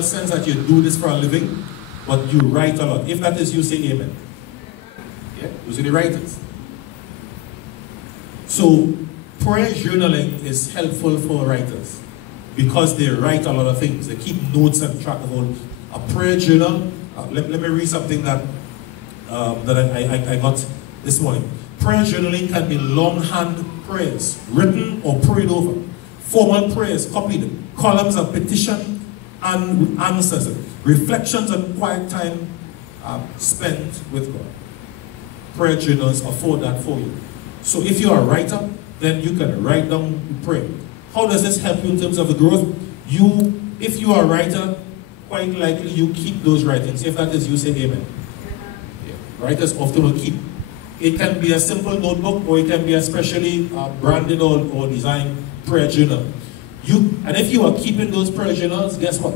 sense that you do this for a living, but you write a lot. If that is you, say amen. Yeah, those are the writers. So prayer journaling is helpful for writers because they write a lot of things. They keep notes and track of all. A prayer journal. Let me read something that I got this morning. Prayer journaling can be longhand prayers, written or prayed over. Formal prayers copied, columns of petition and answers, reflections and quiet time spent with God. Prayer journals afford that for you. So if you're a writer, then you can write down, pray. How does this help you in terms of the growth? If you are a writer, quite likely you keep those writings. If that is you, say amen. Yeah. Writers often will keep. It can be a simple notebook, or it can be a specially branded or designed prayer journal. And if you are keeping those prayer journals, guess what?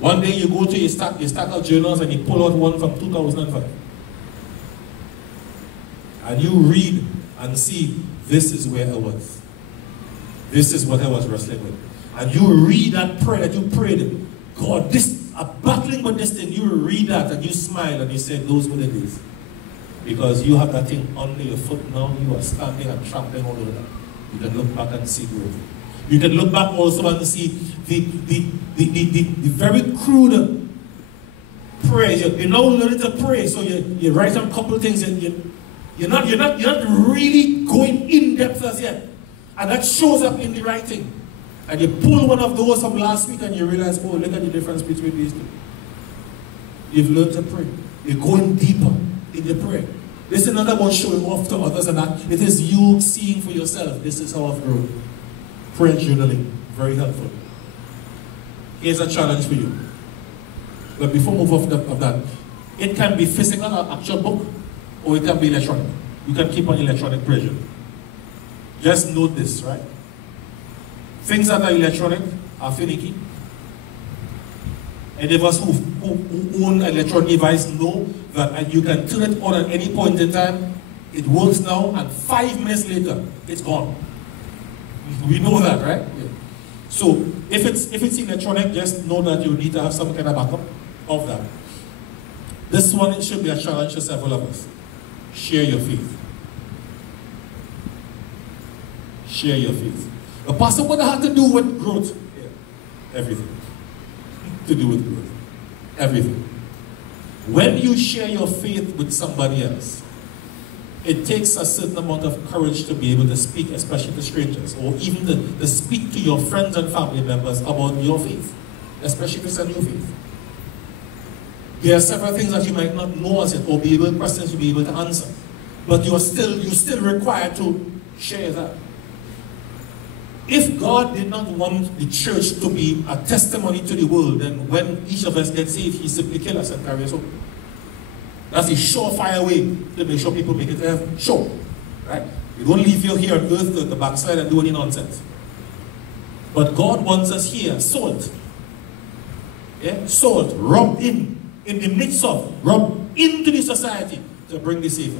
One day you go to your stack of journals and you pull out one from 2005. And you read and see, this is where I was. This is what I was wrestling with. And you read that prayer that you prayed. God, I'm battling with this thing. You read that and you smile and you say, those were the days. Because you have that thing under your foot now. You are standing and trampling all over that. You can look back and see growth. You can look back also and see the very crude prayer. You're now learning to pray. So you write down a couple of things and you're not really going in depth as yet. And that shows up in the writing. And you pull one of those from last week and you realize, oh, look at the difference between these two. You've learned to pray. You're going deeper in the prayer. This is another one showing off to others, and that it is you seeing for yourself. This is how I've grown. Prayer journaling, very helpful. Here's a challenge for you. But before we move off of that, it can be physical, an actual book, or it can be electronic. You can keep on electronic prayer journal. Just note this, right? Things that are electronic are finicky. Any of us who own an electronic device know that you can turn it on at any point in time, it works now, and 5 minutes later, it's gone. We know that, right? Yeah. So if it's electronic, just know that you need to have some kind of backup of that. This one, it should be a challenge to several of us. Share your faith. Share your faith. The pastor, what that had to do with growth? Yeah. Everything. To do with growth. Everything. When you share your faith with somebody else, it takes a certain amount of courage to be able to speak, especially to strangers, or even to speak to your friends and family members about your faith, especially if it's a new faith. There are several things that you might not know as yet, or be able questions to be able to answer, but you're still required to share that. If God did not want the church to be a testimony to the world, then when each of us gets saved, He simply kill us and carry us home. That's a surefire way to make sure people make it to heaven. Sure. Right? We don't leave you here on earth to backslide and do any nonsense. But God wants us here, salt. Yeah? Salt, rubbed in the midst of, rubbed into the society to bring the Savior.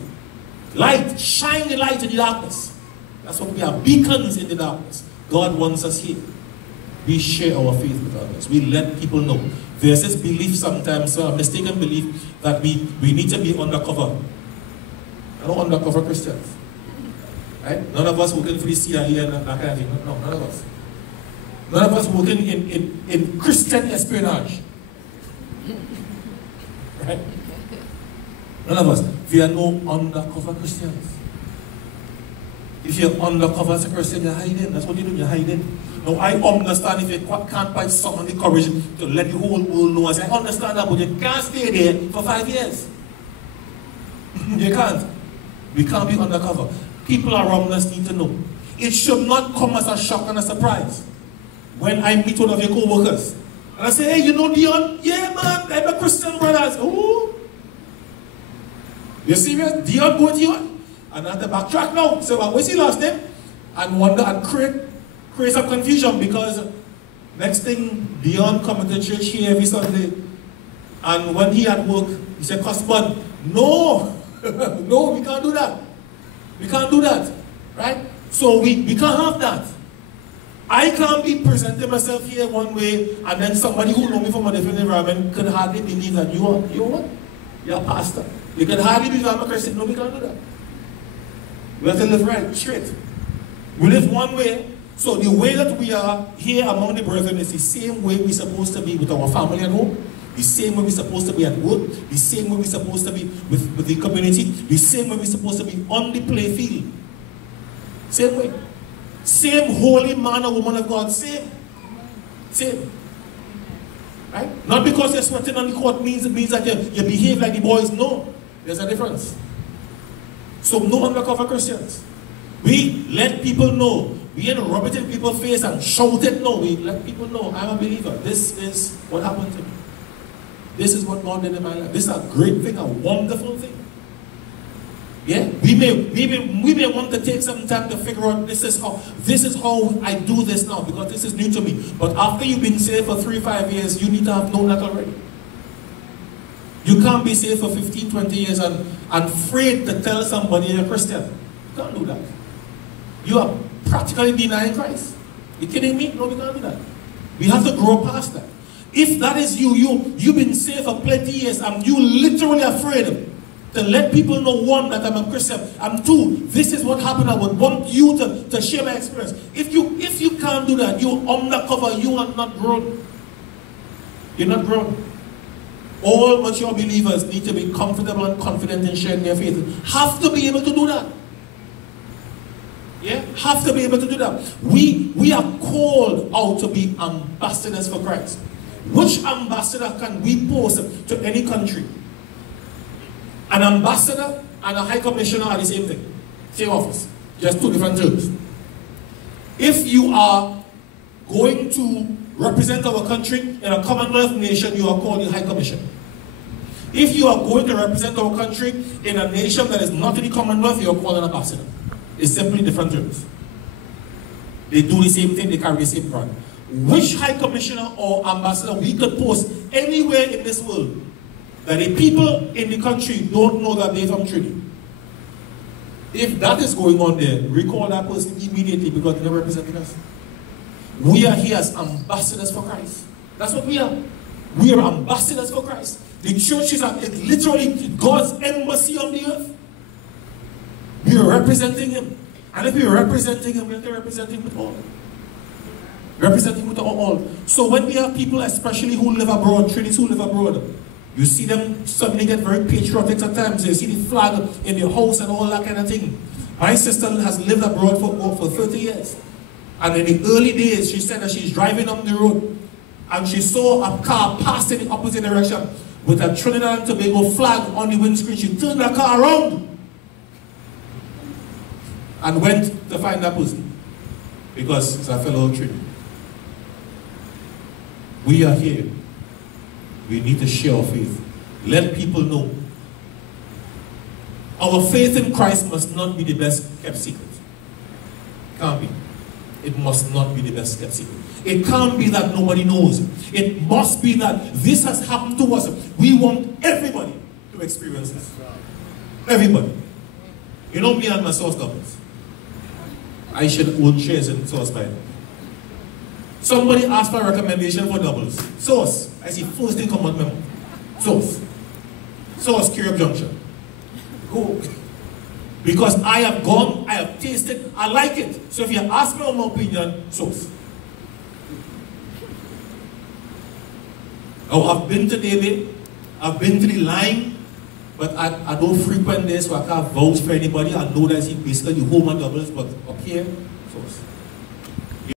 Light, shine the light in the darkness. That's what we are, beacons in the darkness. God wants us here. We share our faith with others. We let people know. There's this belief sometimes, a mistaken belief, that we need to be undercover. I don't undercover Christians. Right? None of us working for the CIA and that kind of thing. No, none of us. None of us working in Christian espionage. Right? None of us. We are no undercover Christians. If you're undercover as a Christian, you're hiding. That's what you're doing, you're hiding. Now, I understand if you can't find someone the courage to let the whole world know. I understand that, but you can't stay there for 5 years. You can't. We can't be undercover. People around us need to know. It should not come as a shock and a surprise when I meet one of your co-workers. And I say, hey, you know Dion? Yeah, man, I'm a Christian brother. Oh, you serious? Dion going to you? And I have to backtrack now. So what's his last name? And wonder and create some confusion, because next thing, Dion coming to church here every Sunday. And when he at work, he said, husband, no, no, we can't do that. We can't do that. Right? So we can't have that. I can't be presenting myself here one way, and then somebody who know me from a different environment can hardly believe that you're what? You're a pastor. You can hardly believe I'm a Christian. No, we can't do that. We have to live right, straight. We live one way. So the way that we are here among the brethren is the same way we're supposed to be with our family at home, the same way we're supposed to be at work, the same way we're supposed to be with the community, the same way we're supposed to be on the play field. Same way. Same holy man or woman of God, same. Same. Right? Not because you're sweating on the court means that you behave like the boys. No. There's a difference. So no undercover Christians. We let people know. We ain't rub it in people's face and shout it. No, we let people know I'm a believer. This is what happened to me. This is what God did in my life. This is a great thing, a wonderful thing. Yeah, we may want to take some time to figure out this is how I do this now because this is new to me. But after you've been saved for 3-5 years, you need to have known that already. You can't be saved for 15-20 years and afraid to tell somebody you're a Christian. You can't do that. You are practically denying Christ. You kidding me? No, we can't do that. We have to grow past that. If that is you've been saved for plenty years and you literally afraid to let people know, one, that I'm a Christian, and two, this is what happened. I would want you to share my experience. If you can't do that, you're undercover, you are not grown. You're not grown. All mature believers need to be comfortable and confident in sharing their faith. Have to be able to do that. Yeah, have to be able to do that. We are called out to be ambassadors for Christ. Which ambassador can we post to any country? An ambassador and a high commissioner are the same thing. Same office. Just two different terms. If you are going to represent our country in a Commonwealth nation, you are called the High Commissioner. If you are going to represent our country in a nation that is not in the Commonwealth, you are called an ambassador. It's simply different terms. They do the same thing, they carry the same brand. Which High Commissioner or ambassador we could post anywhere in this world that the people in the country don't know that they're from Trinity? If that is going on there, recall that person immediately because they're representing us. We are here as ambassadors for Christ. That's what we are. We are ambassadors for Christ. The church is literally God's embassy on the earth. We are representing Him. And if we are representing Him, we have to represent Him with all. Represent Him with all. So when we have people, especially who live abroad, Trinities who live abroad, you see them suddenly get very patriotic at times. You see the flag in their house and all that kind of thing. My sister has lived abroad for 30 years. And in the early days, she said that she's driving up the road and she saw a car pass in the opposite direction with a Trinidad and Tobago flag on the windscreen. She turned the car around and went to find that person because it's a fellow Trinity. We are here. We need to share our faith. Let people know. Our faith in Christ must not be the best kept secret. Can't be. It must not be the best kept secret. It can't be that nobody knows. It must be that this has happened to us. We want everybody to experience this. Everybody. You know me and my source doubles. I should own shares in Source Bible. Somebody asked for a recommendation for doubles. Source. I see first thing come on memo. Source. Source, Curab Junction. Go. Because I have gone, I have tasted, I like it. So if you ask me my opinion, Source. Oh, I've been to David, I've been to the line, but I don't frequent this, so I can't vouch for anybody. I know that it's basically the home and doubles, but up here, Source.